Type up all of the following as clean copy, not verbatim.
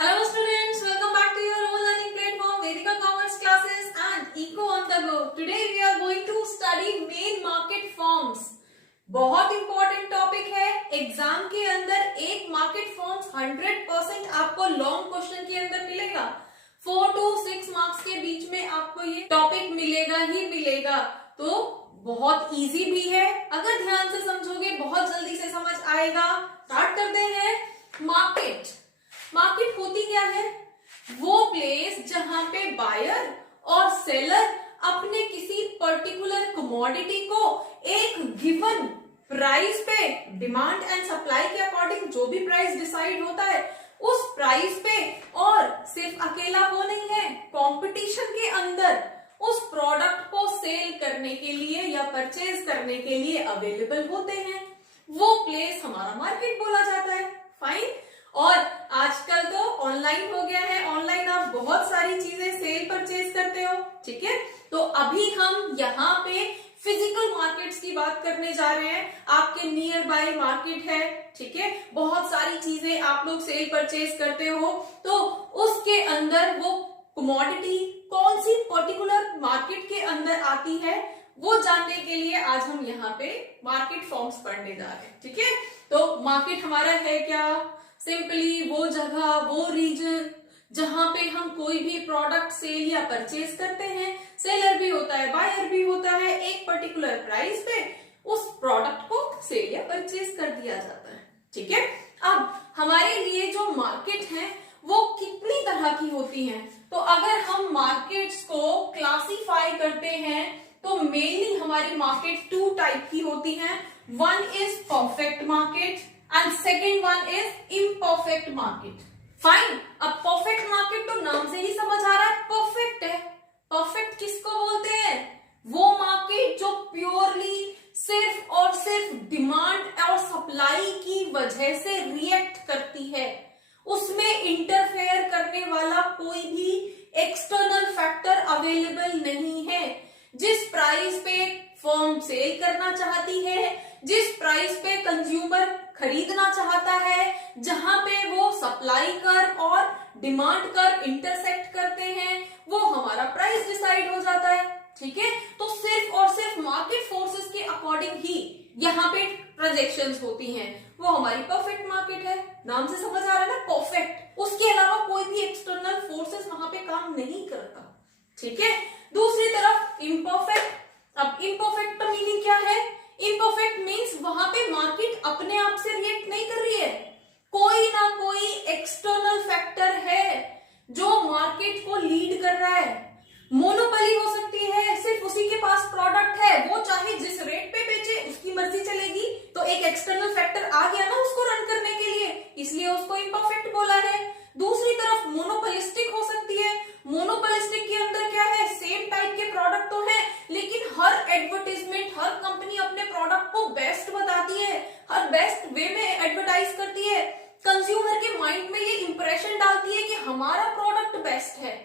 Hello students, welcome back to your own learning platform Vedika Commerce classes and Eco on the go. Today we are going to study main market forms. बहुत important topic है। Exam के अंदर एक market forms 100% आपको long question के अंदर मिलेगा। 4 to 6 marks के बीच में आपको ये टॉपिक मिलेगा ही मिलेगा। तो बहुत इजी भी है, अगर ध्यान से समझोगे बहुत जल्दी से समझ आएगा। स्टार्ट करते हैं। मार्केट होती क्या है? वो प्लेस जहां पे बायर और सेलर अपने किसी पर्टिकुलर कमोडिटी को एक गिवन प्राइस पे, डिमांड एंड सप्लाई के अकॉर्डिंग जो भी प्राइस डिसाइड होता है उस प्राइस पे, और सिर्फ अकेला वो नहीं है, कंपटीशन के अंदर उस प्रोडक्ट को सेल करने के लिए या परचेज करने के लिए अवेलेबल होते हैं। वो प्लेस हमारा मार्केट बोला जाता है। फाइन। और आजकल तो ऑनलाइन हो गया है, ऑनलाइन आप बहुत सारी चीजें सेल परचेज करते हो, ठीक है। तो अभी हम यहाँ पे फिजिकल मार्केट्स की बात करने जा रहे हैं। आपके नियर बाय मार्केट है, ठीक है, बहुत सारी चीजें आप लोग सेल परचेज करते हो, तो उसके अंदर वो कमोडिटी कौन सी पर्टिकुलर मार्केट के अंदर आती है वो जानने के लिए आज हम यहाँ पे मार्केट फॉर्म्स पढ़ने जा रहे हैं, ठीक है। तो मार्केट हमारा है क्या? सिंपली वो जगह, वो रीजन जहां पे हम कोई भी प्रोडक्ट सेल या परचेज करते हैं, सेलर भी होता है, बायर भी होता है, एक पर्टिकुलर प्राइस पे उस प्रोडक्ट को सेल या परचेज कर दिया जाता है, ठीक है। अब हमारे लिए जो मार्केट है वो कितनी तरह की होती हैं? तो अगर हम मार्केट्स को क्लासिफाई करते हैं तो मेनली हमारी मार्केट 2 टाइप की होती हैं। One is perfect market and second one is imperfect market. Fine. अब परफेक्ट मार्केट तो नाम से ही समझ आ रहा है परफेक्ट है। परफेक्ट किसको बोलते हैं? वो मार्केट जो प्योरली सिर्फ और सिर्फ डिमांड और सप्लाई की वजह से रिएक्ट करती है, उसमें इंटरफेयर करने वाला कोई भी एक्सटर्नल फैक्टर अवेलेबल नहीं है। जिस प्राइस पे फर्म सेल करना चाहती है, जिस प्राइस पे कंज्यूमर खरीदना चाहता है, जहां पे वो सप्लाई कर और डिमांड कर इंटरसेक्ट करते हैं, वो हमारा प्राइस डिसाइड हो जाता है, ठीक है। तो सिर्फ और सिर्फ मार्केट फोर्सेस के अकॉर्डिंग ही यहाँ पे ट्रांजैक्शंस होती हैं, वो हमारी परफेक्ट मार्केट है। नाम से समझ आ रहा है ना, परफेक्ट। उसके अलावा कोई भी एक्सटर्नल फोर्सेस वहां पे काम नहीं करता, ठीक है। दूसरी तरफ इम्परफेक्ट। अब इम्परफेक्ट का मीनिंग क्या है? इम्परफेक्ट मीन्स वहां पे मार्केट अपने आप से रिएक्ट नहीं कर रही है, कोई ना कोई एक्सटर्नल फैक्टर है जो मार्केट को लीड कर रहा है। मोनोपोली हो सकती है, सिर्फ उसी के पास प्रोडक्ट है, वो चाहे जिस रेट पे बेचे उसकी मर्जी चलेगी, तो एक एक्सटर्नल फैक्टर आ गया ना उसको रन करने के लिए, इसलिए उसको इम्परफेक्ट बोला है। दूसरी तरफ मोनोपोलिस्टिक हो सकती है। मोनोपोलिस्टिक के अंदर क्या है? सेम टाइप के प्रोडक्ट तो है, लेकिन हर एडवर्टाइजमेंट, हर कंपनी अपने प्रोडक्ट को बेस्ट बताती है, हर बेस्ट वे में एडवर्टाइज करती है, कंज्यूमर के माइंड में ये इंप्रेशन डालती है कि हमारा प्रोडक्ट बेस्ट है,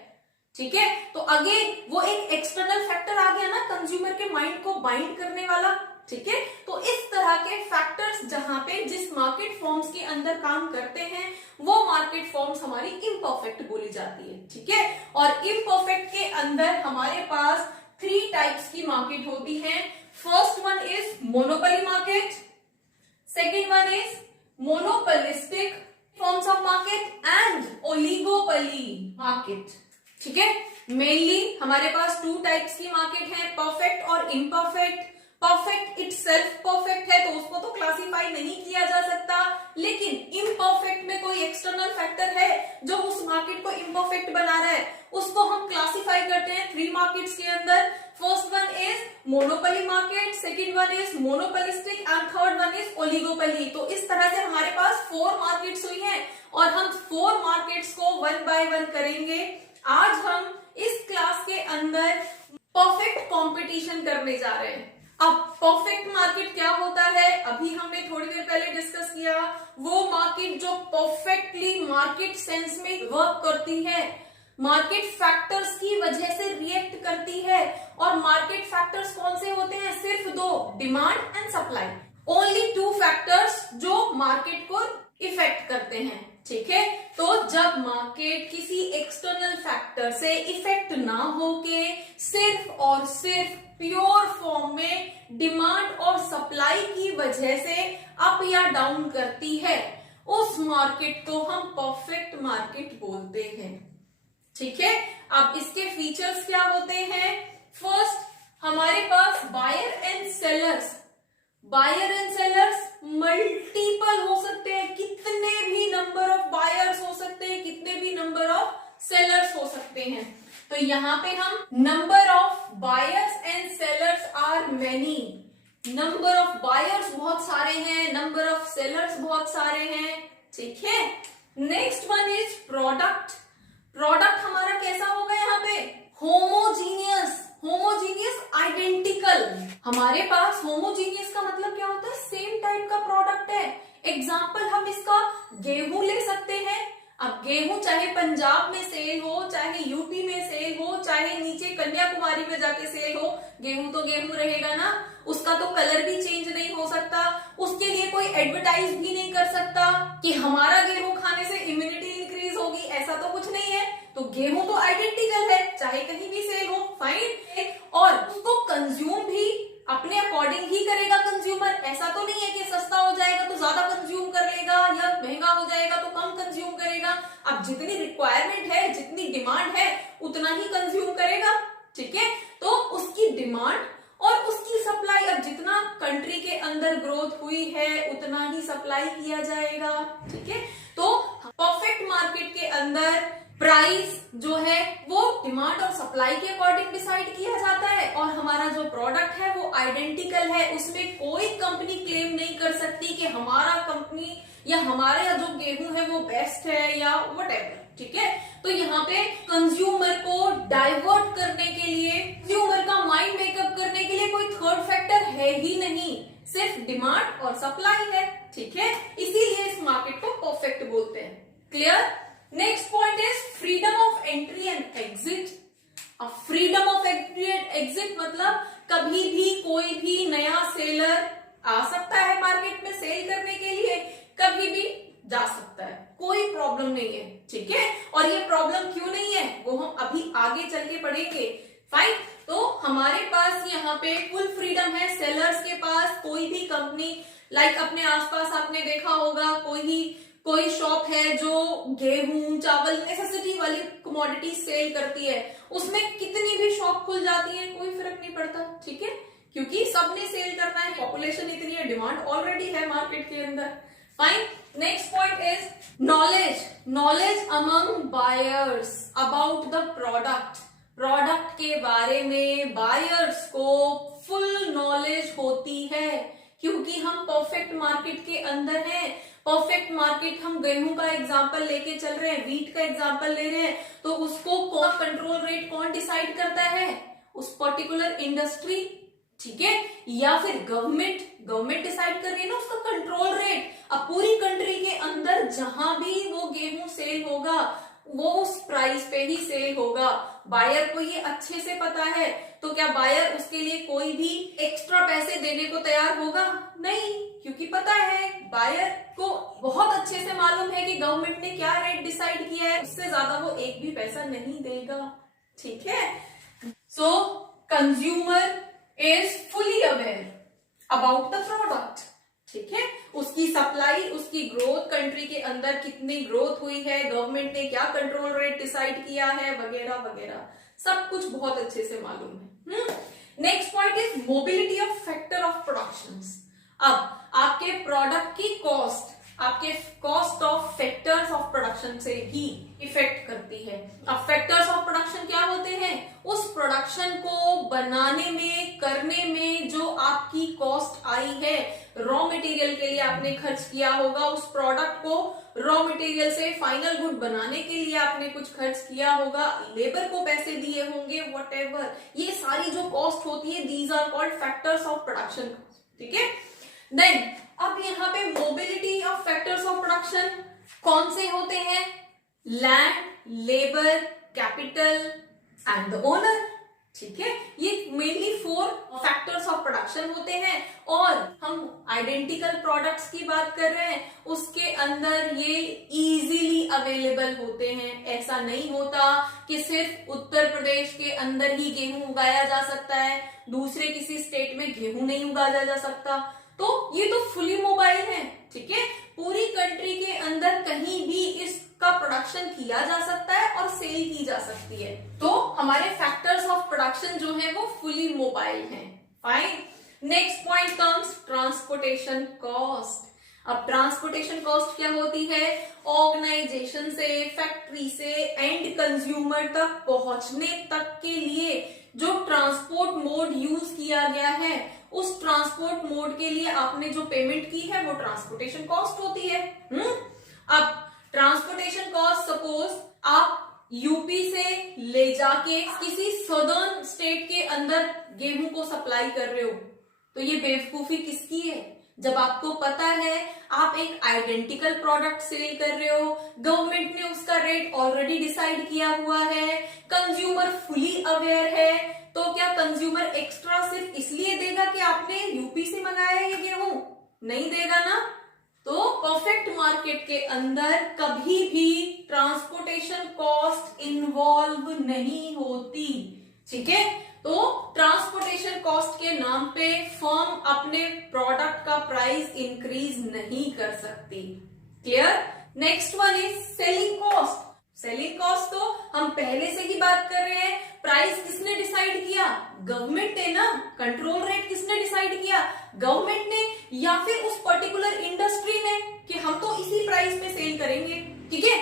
ठीक है। तो अगेन वो एक एक्सटर्नल फैक्टर आ गया ना कंज्यूमर के माइंड को बाइंड करने वाला, ठीक है। तो इस तरह के फैक्टर्स जहां पे जिस मार्केट फॉर्म्स के अंदर काम करते हैं वो मार्केट फॉर्म्स हमारी इम्परफेक्ट बोली जाती है, ठीक है। और इम्परफेक्ट के अंदर हमारे पास 3 टाइप्स की मार्केट होती है। First one is monopoly market, second one is monopolistic forms of market and oligopoly market, ठीक है। मेनली हमारे पास 2 टाइप्स की मार्केट है, परफेक्ट और इम्परफेक्ट। परफेक्ट इटसेल्फ परफेक्ट है तो उसको तो क्लासिफाई नहीं किया जा सकता, लेकिन इम्परफेक्ट में कोई एक्सटर्नल फैक्टर है जो उस मार्केट को इम्परफेक्ट बना रहा है, उसको हम क्लासिफाई करते हैं 3 मार्केट्स के अंदर। First one is monopoly market, second one is monopolistic and third one is oligopoly. तो इस तरह से हमारे पास 4 मार्केट्स हुई हैं और हम 4 मार्केट्स को 1 बाय 1 करेंगे। आज हम इस क्लास के अंदर परफेक्ट कंपटीशन करने जा रहे हैं। अब परफेक्ट मार्केट क्या होता है? अभी हमने थोड़ी देर पहले डिस्कस किया, वो मार्केट जो परफेक्टली मार्केट सेंस में वर्क करती है, मार्केट फैक्टर्स की वजह से रिएक्ट करती है। और मार्केट फैक्टर्स कौन से होते हैं? सिर्फ 2, demand and supply. Only 2 factors जो मार्केट को इफेक्ट करते हैं, ठीक है। तो जब जब मार्केट किसी एक्सटर्नल फैक्टर से इफेक्ट ना होके सिर्फ और सिर्फ प्योर फॉर्म में डिमांड और सप्लाई की वजह से अप या डाउन करती है, उस मार्केट को हम परफेक्ट मार्केट बोलते हैं। ठीक है, अब इसके फीचर्स क्या होते हैं? फर्स्ट, हमारे पास बायर एंड सेलर्स मल्टीपल हो सकते हैं, कितने भी नंबर ऑफ बायर्स हो सकते हैं, कितने भी नंबर ऑफ सेलर्स हो सकते हैं। तो यहाँ पे हम number of buyers and sellers are many, number of buyers बहुत सारे हैं, नंबर ऑफ सेलर्स बहुत सारे हैं। ठीक है, नेक्स्ट वन इज प्रोडक्ट हमारा कैसा होगा यहाँ पे? Homogeneous identical. हमारे पास होमोजीनियस का मतलब क्या होता है? सेम टाइप का प्रोडक्ट है। एग्जाम्पल हम इसका गेहूं ले सकते हैं। अब गेहूं चाहे पंजाब में सेल हो, चाहे यूपी में सेल हो, चाहे नीचे कन्याकुमारी में जाके सेल हो, गेहूं तो गेहूं रहेगा ना, उसका तो कलर भी चेंज नहीं हो सकता, उसके लिए कोई एडवर्टाइज भी नहीं कर सकता कि हमारा गेहूं खाने से इम्यूनिटी इंक्रीज होगी, ऐसा तो कुछ नहीं है। तो गेहूं तो आइडेंटिकल है, चाहे कहीं भी सेल हो, फाइन। और उसको कंज्यूम भी अपने अकॉर्डिंग ही करेगा कंज्यूमर। ऐसा तो नहीं है कि सस्ता हो जाएगा तो ज्यादा कंज्यूम कर लेगा या महंगा हो जाएगा तो कम कंज्यूम करेगा। अब जितनी रिक्वायरमेंट है, जितनी डिमांड है, उतना ही कंज्यूम करेगा। ठीक है, तो उसकी डिमांड और उसकी सप्लाई, अब जितना कंट्री के अंदर ग्रोथ हुई है उतना ही सप्लाई किया जाएगा। ठीक है, तो परफेक्ट मार्केट के अंदर प्राइस जो है वो डिमांड और सप्लाई के अकॉर्डिंग डिसाइड किया जाता है, और हमारा जो प्रोडक्ट है वो आइडेंटिकल है। उसमें कोई कंपनी क्लेम नहीं कर सकती कि हमारा कंपनी या हमारा जो गेहूं है वो बेस्ट है या व्हाटएवर। ठीक है, तो यहाँ पे कंज्यूमर को डाइवर्ट करने के लिए, कंज्यूमर का माइंड मेकअप करने के लिए कोई थर्ड फैक्टर है ही नहीं, सिर्फ डिमांड और सप्लाई है। ठीक है, इसीलिए इस मार्केट को परफेक्ट बोलते हैं। Clear? Next point is freedom of entry and exit. अब freedom of entry and exit मतलब कभी भी कोई भी नया सेलर आ सकता है मार्केट में सेल करने के लिए, कभी भी जा सकता है, कोई प्रॉब्लम नहीं है। ठीक है, और ये प्रॉब्लम क्यों नहीं है वो हम अभी आगे चल के पढ़ेंगे। फाइन, तो हमारे पास यहाँ पे फुल फ्रीडम है। सेलर्स के पास कोई भी कंपनी, लाइक अपने आसपास आपने देखा होगा कोई शॉप है जो गेहूं, चावल, नेसेसिटी वाली कमोडिटी सेल करती है, उसमें कितनी भी शॉप खुल जाती है, कोई फर्क नहीं पड़ता। ठीक है, क्योंकि सबने सेल करना है, पॉपुलेशन इतनी है, डिमांड ऑलरेडी है मार्केट के अंदर। Fine, next point is knowledge among buyers about the product के बारे में बायर्स को फुल नॉलेज होती है, क्योंकि हम परफेक्ट मार्केट के अंदर हैं। परफेक्ट मार्केट, हम गेहूं का एग्जांपल लेके चल रहे हैं, व्हीट का एग्जांपल ले रहे हैं, तो उसको कौन कंट्रोल रेट कौन डिसाइड करता है? उस पर्टिकुलर इंडस्ट्री। ठीक है, या फिर गवर्नमेंट डिसाइड कर रही है ना उसका कंट्रोल रेट। अब पूरी कंट्री के अंदर जहां भी वो गेहूं सेल होगा वो उस प्राइस पे ही सेल होगा। बायर को ये अच्छे से पता है, तो क्या बायर उसके लिए कोई भी एक्स्ट्रा पैसे देने को तैयार होगा? नहीं, क्योंकि पता है, बायर को बहुत अच्छे से मालूम है कि गवर्नमेंट ने क्या रेट डिसाइड किया है, उससे ज्यादा वो एक भी पैसा नहीं देगा। ठीक है, सो consumer is fully aware about the product. ठीक है, उसकी सप्लाई, उसकी ग्रोथ, कंट्री के अंदर कितनी ग्रोथ हुई है, गवर्नमेंट ने क्या कंट्रोल रेट डिसाइड किया है, वगैरह वगैरह सब कुछ बहुत अच्छे से मालूम है। Next point is mobility of factor of production. अब आपके प्रोडक्ट की कॉस्ट आपके cost of factors of production से भी इफेक्ट करती है। अब फैक्टर्स ऑफ प्रोडक्शन क्या होते हैं? उस प्रोडक्शन को बनाने में, करने में जो आपकी कॉस्ट आई है, रॉ मटेरियल के लिए आपने खर्च किया होगा, उस प्रोडक्ट को रॉ मटेरियल से फाइनल गुड बनाने के लिए आपने कुछ खर्च किया होगा, लेबर को पैसे दिए होंगे, व्हाटएवर, ये सारी जो कॉस्ट होती है, these are called factors of production. ठीक है, देन अब यहाँ पे mobility of factors of production कौन से होते हैं? Land, labour, capital and the owner. ठीक है, ये मेनली 4 फैक्टर्स ऑफ प्रोडक्शन होते हैं। और हम आइडेंटिकल प्रोडक्ट्स की बात कर रहे हैं, उसके अंदर ये इजीली अवेलेबल होते हैं। ऐसा नहीं होता कि सिर्फ उत्तर प्रदेश के अंदर ही गेहूं उगाया जा सकता है, दूसरे किसी स्टेट में गेहूं नहीं उगाया जा सकता। तो ये तो फुली मोबाइल है, ठीक है, पूरी कंट्री के अंदर कहीं भी इसका प्रोडक्शन किया जा सकता है और सेल की जा सकती है। तो हमारे फैक्टर्स ऑफ प्रोडक्शन जो है वो फुली मोबाइल हैं। Fine, next point comes transportation cost. अब ट्रांसपोर्टेशन कॉस्ट क्या होती है? ऑर्गेनाइजेशन से, फैक्ट्री से एंड कंज्यूमर तक पहुंचने तक के लिए जो ट्रांसपोर्ट मोड यूज किया गया है, उस ट्रांसपोर्ट मोड के लिए आपने जो पेमेंट की है वो ट्रांसपोर्टेशन कॉस्ट होती है। अब ट्रांसपोर्टेशन कॉस्ट, सपोज आप यूपी से ले जाके किसी सदर्न स्टेट के अंदर गेहूं को सप्लाई कर रहे हो, तो ये बेवकूफी किसकी है? जब आपको पता है आप एक आइडेंटिकल प्रोडक्ट सेल कर रहे हो, गवर्नमेंट ने उसका रेट ऑलरेडी डिसाइड किया हुआ है, कंज्यूमर फुली अवेयर है, तो क्या कंज्यूमर एक्स्ट्रा सिर्फ इसलिए देगा कि आपने यूपी से मंगाया है ये गेहूं? नहीं देगा ना। तो परफेक्ट मार्केट के अंदर कभी भी ट्रांसपोर्टेशन कॉस्ट इन्वॉल्व नहीं होती, ठीक है। तो ट्रांसपोर्टेशन कॉस्ट के नाम पे फर्म अपने प्रोडक्ट का प्राइस इंक्रीज नहीं कर सकती। Clear? Next one is selling cost. Selling cost तो हम पहले से ही बात कर रहे हैं। प्राइस किसने डिसाइड किया? गवर्नमेंट ने ना। कंट्रोल रेट किसने डिसाइड किया? गवर्नमेंट ने, या फिर उस पर्टिकुलर इंडस्ट्री ने कि हम तो इसी प्राइस पे सेल करेंगे, ठीक है।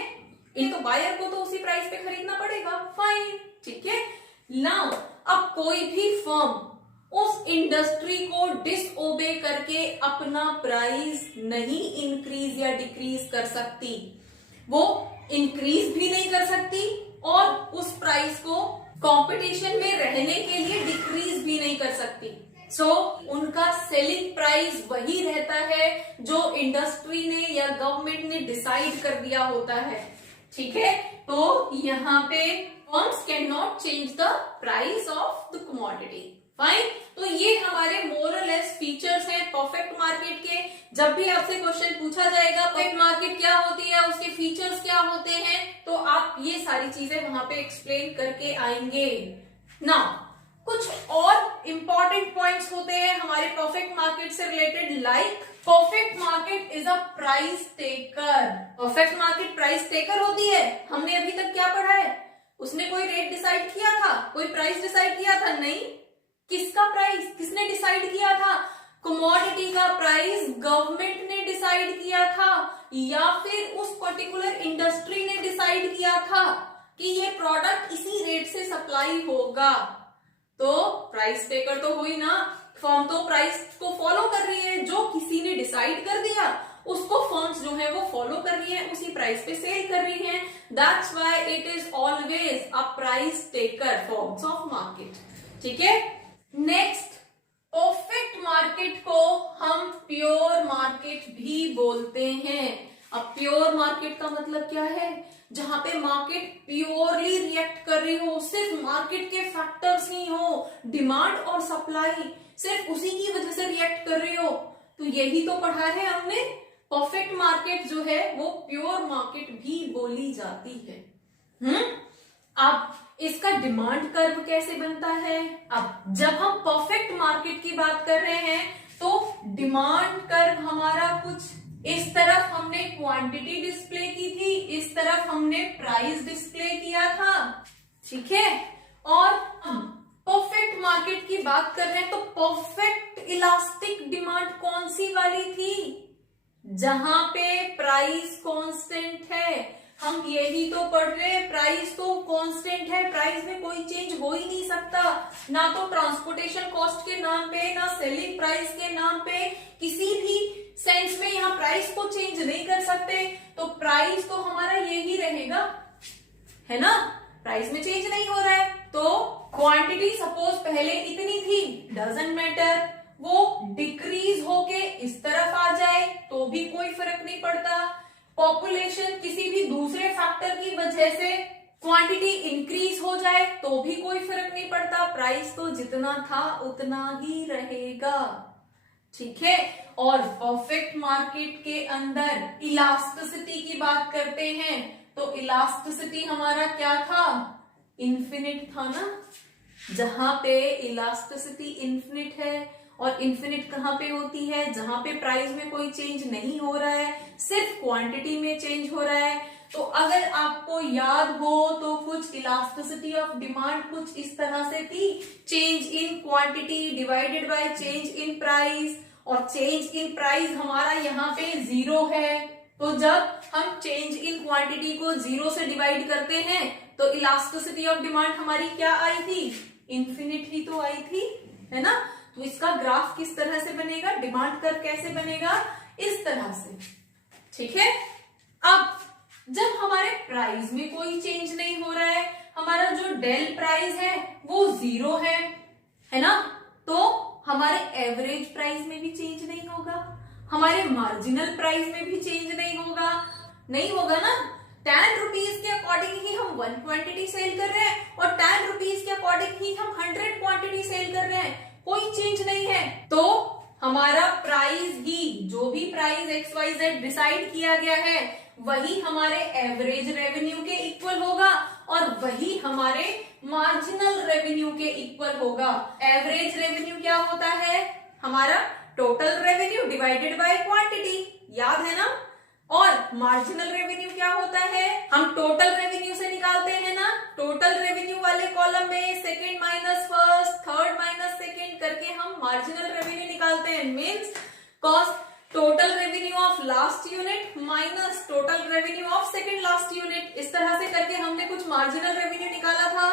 इन तो बायर को तो उसी प्राइस पे खरीदना पड़ेगा, फाइन, ठीक है। नाउ अब कोई भी फर्म उस इंडस्ट्री को डिसओबे करके अपना प्राइस नहीं इंक्रीज या डिक्रीज कर सकती। वो इंक्रीज भी नहीं कर सकती और उस प्राइस को कंपटीशन में रहने के लिए डिक्रीज भी नहीं कर सकती। सो उनका सेलिंग प्राइस वही रहता है जो इंडस्ट्री ने या गवर्नमेंट ने डिसाइड कर दिया होता है, ठीक है। तो यहाँ पे firms can not change the price of the commodity, fine. तो ये हमारे मोर और लेस फीचर्स हैं परफेक्ट मार्केट के। जब भी आपसे क्वेश्चन पूछा जाएगा परफेक्ट मार्केट क्या होती है, उसके फीचर्स क्या होते हैं, तो आप ये सारी चीजें वहां पे एक्सप्लेन करके आएंगे ना। कुछ और इंपॉर्टेंट पॉइंट्स होते हैं हमारे परफेक्ट मार्केट से related, like perfect market is a price taker. Perfect market price taker होती है। हमने अभी तक क्या पढ़ा है? उसने कोई रेट डिसाइड किया था, कोई प्राइस डिसाइड किया था? नहीं। किसका प्राइस किसने डिसाइड किया था? कमोडिटी का प्राइस गवर्नमेंट ने डिसाइड किया था, या फिर उस पर्टिकुलर इंडस्ट्री ने डिसाइड किया था कि ये प्रोडक्ट इसी रेट से सप्लाई होगा। तो प्राइस टेकर तो हुई ना, फर्म तो प्राइस को फॉलो कर रही है। जो किसी ने डिसाइड कर दिया उसको फर्म्स जो है वो फॉलो कर रही है, उसी प्राइस पे सेल कर रही है। That's why it is always a price taker forms of market, ठीक है। नेक्स्ट, परफेक्ट मार्केट को हम प्योर मार्केट भी बोलते हैं। अब प्योर मार्केट का मतलब क्या है? जहां पे मार्केट प्योरली रिएक्ट कर रही हो, सिर्फ मार्केट के फैक्टर्स ही हो, डिमांड और सप्लाई सिर्फ उसी की वजह से रिएक्ट कर रही हो। तो यही तो पढ़ा है हमने, परफेक्ट मार्केट जो है वो प्योर मार्केट भी बोली जाती है। अब इसका डिमांड कर्व कैसे बनता है? अब जब हम परफेक्ट मार्केट की बात कर रहे हैं तो डिमांड कर्व हमारा कुछ इस तरफ हमने क्वांटिटी डिस्प्ले की थी, इस तरफ हमने प्राइस डिस्प्ले किया था, ठीक है। और परफेक्ट मार्केट की बात कर रहे हैं तो परफेक्ट इलास्टिक डिमांड कौन सी वाली थी? जहां पे प्राइस कांस्टेंट है। हम यही तो पढ़ रहे हैं, प्राइस तो कांस्टेंट है, प्राइस में कोई चेंज हो ही नहीं सकता। ना तो ट्रांसपोर्टेशन कॉस्ट के नाम पे, ना सेलिंग प्राइस के नाम पे, किसी भी सेंस में यहाँ प्राइस को चेंज नहीं कर सकते। तो प्राइस तो हमारा यही रहेगा, है ना। प्राइस में चेंज नहीं हो रहा है। तो क्वांटिटी सपोज पहले इतनी थी, डजंट मैटर, वो डिक्रीज होके इस तरफ आ जाए तो भी कोई फर्क नहीं पड़ता। पॉपुलेशन किसी भी दूसरे फैक्टर की वजह से क्वांटिटी इंक्रीज हो जाए तो भी कोई फर्क नहीं पड़ता, प्राइस तो जितना था उतना ही रहेगा। ठीक है, और परफेक्ट मार्केट के अंदर इलास्टिसिटी की बात करते हैं तो इलास्टिसिटी हमारा क्या था, इन्फिनिट था ना। जहां पे इलास्टिसिटी इन्फिनिट है, और इन्फिनिट कहां पे होती है, जहां पे प्राइस में कोई चेंज नहीं हो रहा है, सिर्फ क्वांटिटी में चेंज हो रहा है। तो अगर आपको याद हो तो कुछ इलास्टिसिटी ऑफ डिमांड कुछ इस तरह से थी, change in quantity divided by change in price, और चेंज इन प्राइस हमारा यहाँ पे 0 है। तो जब हम चेंज इन क्वांटिटी को 0 से डिवाइड करते हैं तो इलास्टिसिटी ऑफ डिमांड हमारी क्या आई थी, इन्फिनिट ही तो आई थी, है ना। तो इसका ग्राफ किस तरह से बनेगा, डिमांड कर्व कैसे बनेगा, इस तरह से। ठीक है, अब जब हमारे प्राइस में कोई चेंज नहीं हो रहा है, हमारा जो डेल प्राइस है वो 0 है ना, तो हमारे एवरेज प्राइस में भी चेंज नहीं होगा, हमारे मार्जिनल प्राइस में भी चेंज नहीं होगा ना। 10 रुपीज के अकॉर्डिंग ही हम 1 क्वांटिटी सेल कर रहे हैं और 10 रुपीज के अकॉर्डिंग ही हम 100 क्वांटिटी सेल कर रहे हैं, कोई चेंज नहीं है। तो हमारा प्राइस ही, जो भी प्राइस XYZ डिसाइड किया गया है वही हमारे एवरेज रेवेन्यू के इक्वल होगा और वही हमारे मार्जिनल रेवेन्यू के इक्वल होगा। एवरेज रेवेन्यू क्या होता है, हमारा total revenue divided by quantity, याद है ना। और मार्जिनल रेवेन्यू क्या होता है, हम टोटल रेवेन्यू से निकालते हैं ना, टोटल रेवेन्यू वाले कॉलम में second minus first, third minus second करके हम मार्जिनल रेवेन्यू निकालते हैं। Means cost total revenue of last unit minus total revenue of second last unit, इस तरह से करके हमने कुछ मार्जिनल रेवेन्यू निकाला था।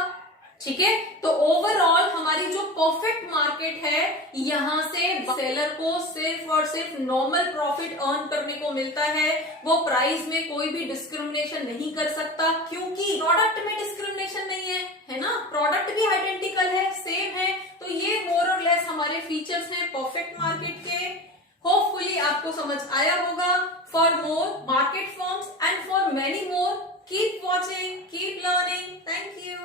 ठीक है, तो ओवरऑल हमारी जो परफेक्ट मार्केट है, यहां से सेलर को सिर्फ और सिर्फ नॉर्मल प्रॉफिट अर्न करने को मिलता है, वो प्राइस में कोई भी डिस्क्रिमिनेशन नहीं कर सकता, क्योंकि प्रोडक्ट में डिस्क्रिमिनेशन नहीं है ना, प्रोडक्ट भी आइडेंटिकल है, सेम है। तो ये मोर और लेस हमारे फीचर्स हैं परफेक्ट मार्केट के। होपफुली आपको समझ आया होगा। For more market forms and for many more, keep watching, keep learning. Thank you.